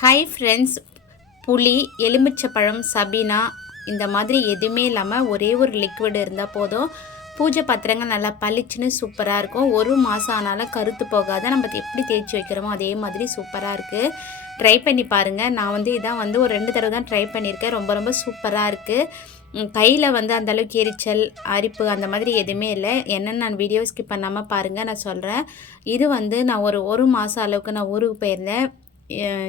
Hi friends, புளி, எலுமிச்சப்பழம், சபீனா இந்த மாதிரி எதுவுமே இல்லாமல் ஒரே ஒரு லிக்விட் இருந்தால் போதும். பூஜை பாத்திரங்கள் நல்லா பளிச்சுன்னு சூப்பராக இருக்கும். ஒரு மாதம் ஆனாலும் கருத்து போகாத. நம்ம எப்படி தேய்ச்சி வைக்கிறோமோ அதே மாதிரி சூப்பராக இருக்குது. ட்ரை பண்ணி பாருங்கள். நான் இதான் ஒரு 2 தடவை தான் ட்ரை பண்ணியிருக்கேன். ரொம்ப ரொம்ப சூப்பராக இருக்குது. கையில் அந்தளவுக்கு எரிச்சல், அரிப்பு அந்த மாதிரி எதுவுமே இல்லை. என்னென்னு நான் வீடியோ ஸ்கிப் பண்ணாமல் பாருங்கள், நான் சொல்கிறேன். இது நான் ஒரு மாதம் அளவுக்கு நான் ஊருக்கு போயிருந்தேன்.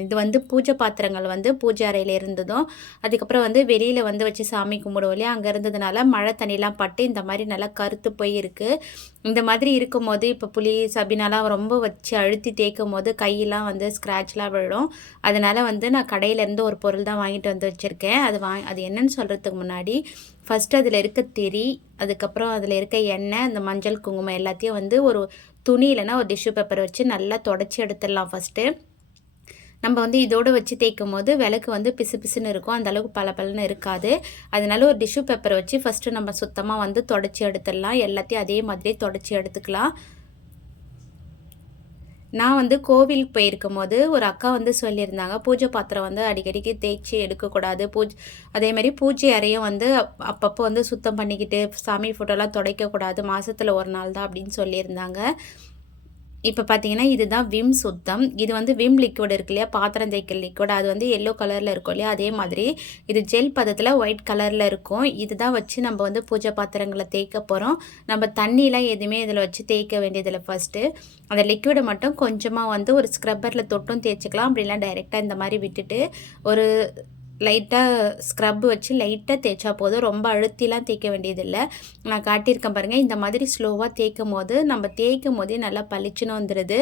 இது பூஜை பாத்திரங்கள் பூஜை அறையில் இருந்ததும், அதுக்கப்புறம் வெளியில் வச்சு சாமி கும்பிடுவோம் இல்லையா, அங்கே இருந்ததுனால மழை தண்ணிலாம் பட்டு இந்த மாதிரி நல்லா கருத்து போய் இருக்குது. இந்த மாதிரி இருக்கும்போது இப்போ புளி சபினாலாம் ரொம்ப வச்சு அழுத்தி தேய்க்கும் போது கையெல்லாம் ஸ்க்ராட்ச்லாம் விழும். அதனால் நான் கடையிலேருந்து ஒரு பொருள் தான் வாங்கிட்டு வச்சுருக்கேன். அது என்னன்னு சொல்கிறதுக்கு முன்னாடி ஃபஸ்ட்டு அதில் இருக்க திரி, அதுக்கப்புறம் அதில் இருக்க எண்ணெய், அந்த மஞ்சள் குங்குமம் எல்லாத்தையும் ஒரு துணி இல்லைன்னா ஒரு டிஷ்யூ பேப்பரை வச்சு நல்லா தொடச்சி எடுத்துடலாம். ஃபஸ்ட்டு நம்ம இதோடு வச்சு தேய்க்கும் போது விளக்கு பிசு பிசுன்னு இருக்கும், அந்தளவுக்கு பளபளன்னு இருக்காது. அதனால ஒரு டிஷ்யூ பேப்பரை வச்சு ஃபஸ்ட்டு நம்ம சுத்தமாக தொடச்சி எடுத்துடலாம். எல்லாத்தையும் அதே மாதிரி தொடச்சி எடுத்துக்கலாம். நான் கோவிலுக்கு போயிருக்கும் போது ஒரு அக்கா சொல்லியிருந்தாங்க, பூஜை பாத்திரம் அடிக்கடிக்கு தேய்ச்சி எடுக்கக்கூடாது, அதேமாதிரி பூஜை அறையும் அப்பப்போ சுத்தம் பண்ணிக்கிட்டு சாமி ஃபோட்டோலாம் துடைக்கக்கூடாது, மாதத்தில் ஒரு நாள் தான் அப்படின்னு சொல்லியிருந்தாங்க. இப்போ பார்த்தீங்கன்னா இதுதான் விம் சுத்தம். இது விம் லிக்விட் இருக்கு இல்லையா, பாத்திரம் தேய்க்கிற லிக்விட், அது எல்லோ கலரில் இருக்கும் இல்லையா, அதே மாதிரி இது ஜெல் பதத்தில் ஒயிட் கலரில் இருக்கும். இதுதான் வச்சு நம்ம பூஜை பாத்திரங்களை தேய்க்க போகிறோம். நம்ம தண்ணியெலாம் எதுவுமே இதில் வச்சு தேய்க்க வேண்டியதில்லை. ஃபஸ்ட்டு அந்த லிக்விடை மட்டும் கொஞ்சமாக ஒரு ஸ்க்ரப்பரில் தொட்டும் தேய்ச்சிக்கலாம். அப்படிலாம் டைரெக்டாக இந்த மாதிரி விட்டுட்டு ஒரு லைட்டாக ஸ்க்ரப் வச்சு லைட்டாக தேய்ச்சா போதும். ரொம்ப அழுத்திலாம் தேய்க்க வேண்டியதில்லை. நான் காட்டியிருக்கேன் பாருங்கள். இந்த மாதிரி ஸ்லோவாக தேய்க்கும் போது நம்ம தேய்க்கும் போதே நல்லா பளிச்சுன்னு வந்துடுது.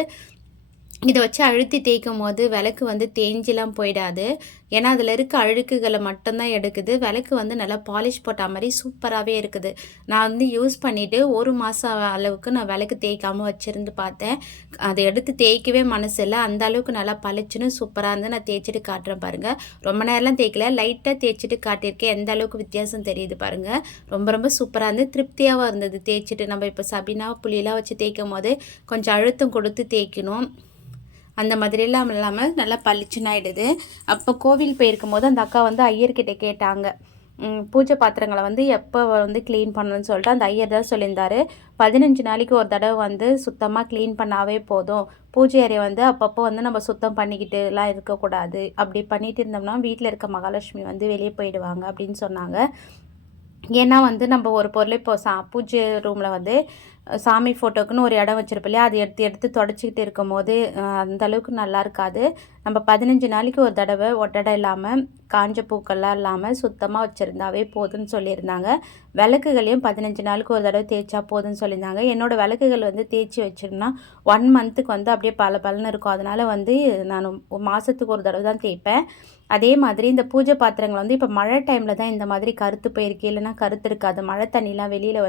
இதை வச்சு அழுத்தி தேய்க்கும் போது விளக்கு தேஞ்சிலாம் போயிடாது. ஏன்னா அதில் இருக்க அழுக்குகளை மட்டும்தான் எடுக்குது. விளக்கு நல்லா பாலிஷ் போட்ட மாதிரி சூப்பராகவே இருக்குது. நான் யூஸ் பண்ணிவிட்டு ஒரு மாதம் அளவுக்கு நான் விளக்கு தேய்க்காமல் வச்சுருந்து பார்த்தேன். அதை எடுத்து தேய்க்கவே மனசு இல்லை. அந்த அளவுக்கு நல்லா பளிச்சுன்னு சூப்பராக இருந்து நான் தேய்ச்சிட்டு காட்டுறேன் பாருங்கள். ரொம்ப நேரம்லாம் தேய்க்கல, லைட்டாக தேய்ச்சிட்டு காட்டியிருக்கேன். எந்த அளவுக்கு வித்தியாசம் தெரியுது பாருங்கள். ரொம்ப ரொம்ப சூப்பராக இருந்து திருப்தியாகவும் இருந்தது தேய்ச்சிட்டு. நம்ம இப்போ சபினா புளியெலாம் வச்சு தேய்க்கும் போது கொஞ்சம் அழுத்தம் கொடுத்து தேய்க்கணும். அந்த மாதிரிலாம் இல்லாமல் நல்லா பளிச்சுன்னு ஆகிடுது. அப்போ கோவில் போயிருக்கும் போது அந்த அக்கா ஐயர்கிட்ட கேட்டாங்க, பூஜை பாத்திரங்களை எப்போ க்ளீன் பண்ணணும்னு சொல்லிட்டு அந்த ஐயர் தான் சொல்லியிருந்தார். 15 நாளைக்கு ஒரு தடவை சுத்தமாக க்ளீன் பண்ணாவே போதும். பூஜை அறையை அப்பப்போ நம்ம சுத்தம் பண்ணிக்கிட்டுலாம் இருக்கக்கூடாது. அப்படி பண்ணிட்டு இருந்தோம்னா வீட்டில் இருக்க மகாலட்சுமி வெளியே போயிடுவாங்க அப்படின்னு சொன்னாங்க. ஏன்னா நம்ம ஒரு பொருளை இப்போ பூஜை ரூமில் சாமி ஃபோட்டோக்குன்னு ஒரு இடம் வச்சுருப்போம் இல்லையா, அது எடுத்து தொடச்சிக்கிட்டு இருக்கும் போது அந்தளவுக்கு நல்லா இருக்காது. நம்ம 15 நாளைக்கு ஒரு தடவை ஒட்டடை இல்லாமல் காஞ்ச பூக்கள்லாம் இல்லாமல் சுத்தமாக வச்சுருந்தாவே போதும்னு சொல்லியிருந்தாங்க. விளக்குகளையும் 15 நாளுக்கு ஒரு தடவை தேய்ச்சா போதும்னு சொல்லியிருந்தாங்க. என்னோடய விளக்குகள் தேய்ச்சி வச்சிருந்தா 1 மந்த்துக்கு அப்படியே பளபளன்னு இருக்கும். அதனால் நான் மாதத்துக்கு ஒரு தடவை தான் தேய்ப்பேன். அதே மாதிரி இந்த பூஜை பாத்திரங்கள் இப்போ மழை டைமில் தான் இந்த மாதிரி கருத்து போயிருக்கு, இல்லைன்னா கருத்து இருக்காது. மழை தண்ணிலாம் வெளியில்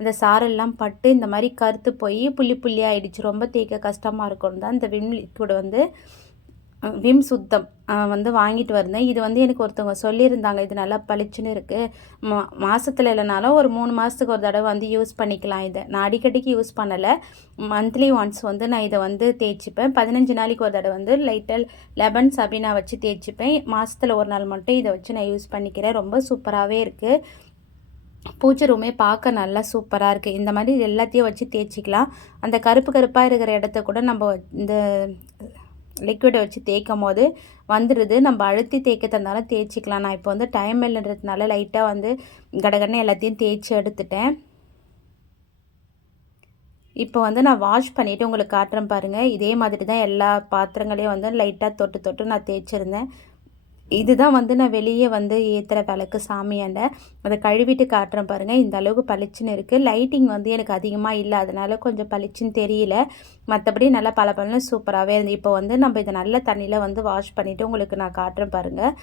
அந்த சாரெல்லாம் பட்டு இந்த மாதிரி கருத்து போய் புள்ளி புள்ளியாக ஆகிடுச்சு. ரொம்ப தேய்க்க கஷ்டமாக இருக்கும் தான் இந்த விம் லிக்விட் விம் சுத்தம் வாங்கிட்டு வந்தேன். இது எனக்கு ஒருத்தவங்க சொல்லியிருந்தாங்க, இது நல்லா பளிச்சுன்னு இருக்குது, மாதத்தில் இல்லைனாலும் ஒரு 3 மாதத்துக்கு ஒரு தடவை யூஸ் பண்ணிக்கலாம். இதை நான் அடிக்கடிக்கு யூஸ் பண்ணலை, மந்த்லி ஒன்ஸ் நான் இதை தேய்ச்சிப்பேன். 15 நாளைக்கு ஒரு தடவை லைட்டாக லெமன் சபீனா வச்சு தேய்ச்சிப்பேன். மாதத்தில் ஒரு நாள் மட்டும் இதை வச்சு நான் யூஸ் பண்ணிக்கிறேன். ரொம்ப சூப்பராகவே இருக்குது. பூஜை ரூமே பார்க்க நல்லா சூப்பராக இருக்குது. இந்த மாதிரி எல்லாத்தையும் வச்சு தேய்ச்சிக்கலாம். அந்த கருப்பாக இருக்கிற இடத்த கூட நம்ம இந்த லிக்விடை வச்சு தேய்க்கும் போது வந்துடுது. நம்ம அழுத்தி தேய்க்க தந்தாலும் தேய்ச்சிக்கலாம். நான் இப்போ டைம் இல்லைன்றதுனால லைட்டாக கடகடன்னு எல்லாத்தையும் தேய்ச்சி எடுத்துட்டேன். இப்போ நான் வாஷ் பண்ணிவிட்டு உங்களுக்கு காட்டுறேன் பாருங்கள். இதே மாதிரி தான் எல்லா பாத்திரங்களையும் லைட்டாக தொட்டு நான் தேய்ச்சிருந்தேன். இதுதான் நான் வெளியே ஏற்றுற விளக்கு சாமியாண்ட, அதை கழுவிட்டு காட்டுறேன் பாருங்கள். இந்த அளவுக்கு பளிச்சுன்னு இருக்குது. லைட்டிங் எனக்கு அதிகமாக இல்லை, அதனால் கொஞ்சம் பளிச்சுன்னு தெரியல. மற்றபடி நல்லா பளபளன்னு சூப்பராகவே இருந்து. இப்போ நம்ம இதை நல்ல தண்ணியில் வாஷ் பண்ணிவிட்டு உங்களுக்கு நான் காட்டுறேன் பாருங்கள்.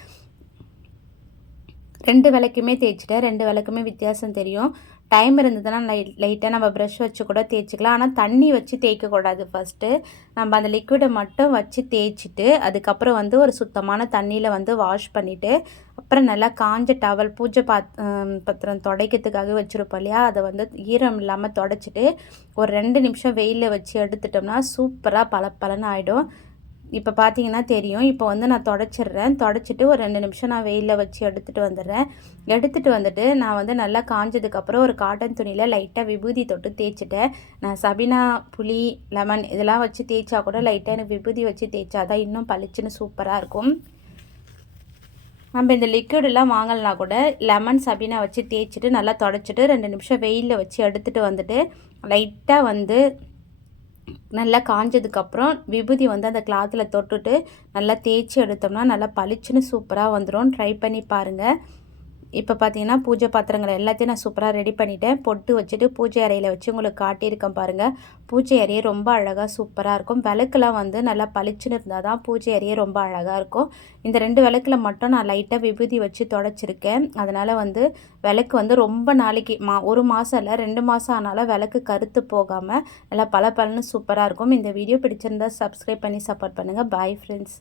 2 விளக்குமே தேய்ச்சிட்டேன். 2 விளக்குமே வித்தியாசம் தெரியும். டைம் இருந்ததுன்னா லைட்டாக நம்ம ப்ரஷ் வச்சு கூட தேய்ச்சிக்கலாம். ஆனால் தண்ணி வச்சு தேய்க்கக்கூடாது. ஃபஸ்ட்டு நம்ம அந்த லிக்விடை மட்டும் வச்சு தேய்ச்சிட்டு அதுக்கப்புறம் ஒரு சுத்தமான தண்ணியில் வாஷ் பண்ணிவிட்டு அப்புறம் நல்லா காஞ்ச டவல் பூஜை பத்திரம் துடைக்கிறதுக்காக வச்சுருப்போம் இல்லையா, அதை ஈரம் இல்லாமல் துடைச்சிட்டு ஒரு 2 நிமிஷம் வெயிலில் வச்சு எடுத்துட்டோம்னா சூப்பராக பளபளன்னு ஆகிடும். இப்போ பார்த்தீங்கன்னா தெரியும். இப்போ வந்து நான் தொடச்சிடுறேன். தொடச்சிட்டு ஒரு 2 நிமிஷம் நான் வெயிலில் வச்சு எடுத்துகிட்டு வந்துடுறேன். எடுத்துகிட்டு வந்துட்டு நான் வந்து நல்லா காஞ்சதுக்கப்புறம் ஒரு காட்டன் துணியில் லைட்டாக விபூதி தொட்டு தேய்ச்சிட்டேன். நான் சபீனா புளி, லெமன் இதெல்லாம் வச்சு தேய்ச்சா கூட லைட்டாக எனக்கு விபூதி வச்சு தேய்ச்சா தான் இன்னும் பளிச்சுன்னு சூப்பராக இருக்கும். நம்ம இந்த லிக்விடெல்லாம் வாங்கலைனா கூட லெமன் சபீனா வச்சு தேய்ச்சிட்டு நல்லா தொடச்சிட்டு 2 நிமிஷம் வெயிலில் வச்சு எடுத்துகிட்டு வந்துட்டு லைட்டாக வந்து நல்லா காஞ்சதுக்கப்புறம் விபூதி வந்து அந்த கிளாத்தில் தொட்டுட்டு நல்லா தேய்ச்சி எடுத்தோம்னா நல்லா பளிச்சுன்னு சூப்பராக வந்துடும். ட்ரை பண்ணி பாருங்கள். இப்போ பார்த்தீங்கன்னா பூஜை பாத்திரங்கள் எல்லாத்தையும் நான் சூப்பராக ரெடி பண்ணிவிட்டேன். பொட்டு வச்சுட்டு பூஜை அறையில் வச்சு உங்களுக்கு காட்டியிருக்கேன் பாருங்கள். பூஜை அறையே ரொம்ப அழகாக சூப்பராக இருக்கும். விளக்குலாம் வந்து நல்லா பளிச்சுன்னு இருந்தால் தான் பூஜை அறையே ரொம்ப அழகாக இருக்கும். இந்த 2 விளக்கில் மட்டும் நான் லைட்டாக விபூதி வச்சு தொடச்சிருக்கேன். அதனால் வந்து விளக்கு வந்து ரொம்ப நாளைக்கு ஒரு மாதம் இல்லை 2 மாதம் ஆனாலும் விளக்கு கருத்து போகாமல் நல்லா பளபளன்னு சூப்பராக இருக்கும். இந்த வீடியோ பிடிச்சிருந்தா சப்ஸ்கிரைப் பண்ணி சப்போர்ட் பண்ணுங்கள். Bye friends.